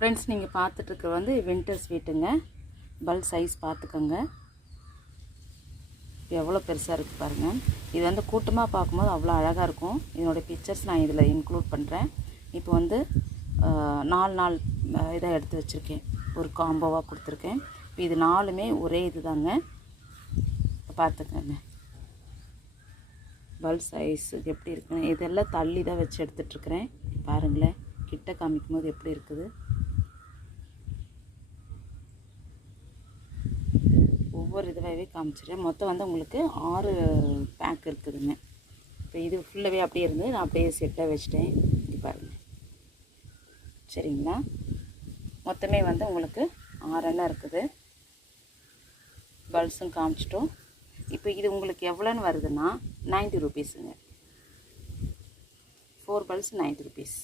Friends, நீங்கள் பார்த்துட்ருக்க வந்து winter ஸ்வீட்டுங்க. பல் சைஸ் பார்த்துக்கோங்க, எவ்வளோ பெருசாக இருக்குது பாருங்கள். இது வந்து கூட்டமாக பார்க்கும்போது அவ்வளோ அழகாக இருக்கும். இதனுடைய பிக்சர்ஸ் நான் இதில் இன்க்ளூட் பண்ணுறேன். இப்போ வந்து 4 இதாக எடுத்து வச்சுருக்கேன், ஒரு காம்போவாக கொடுத்துருக்கேன். இப்போ இது 4மே ஒரே இது தாங்க, பார்த்துக்கோங்க. பல் சைஸ் எப்படி இருக்குன்னு இதெல்லாம் தள்ளி தான் வச்சு எடுத்துகிட்ருக்குறேன். பாருங்களேன், கிட்ட காமிக்கும் போது எப்படி இருக்குது. ஒவ்வொரு இதுவாகவே காமிச்சிடுறேன். மொத்தம் வந்து உங்களுக்கு 6 பேக் இருக்குதுங்க. இப்போ இது ஃபுல்லாகவே அப்படியே இருந்து நான் அப்படியே செட்டாக வச்சுட்டேன். இது பாருங்கள், சரிங்களா? மொத்தமே வந்து உங்களுக்கு 6 இருக்குது. பல்ஸும் காமிச்சிட்டோம். இப்போ இது உங்களுக்கு எவ்வளோன்னு வருதுன்னா 90 ருபீஸுங்க. 4 பல்ஸ் 90 ருபீஸ்.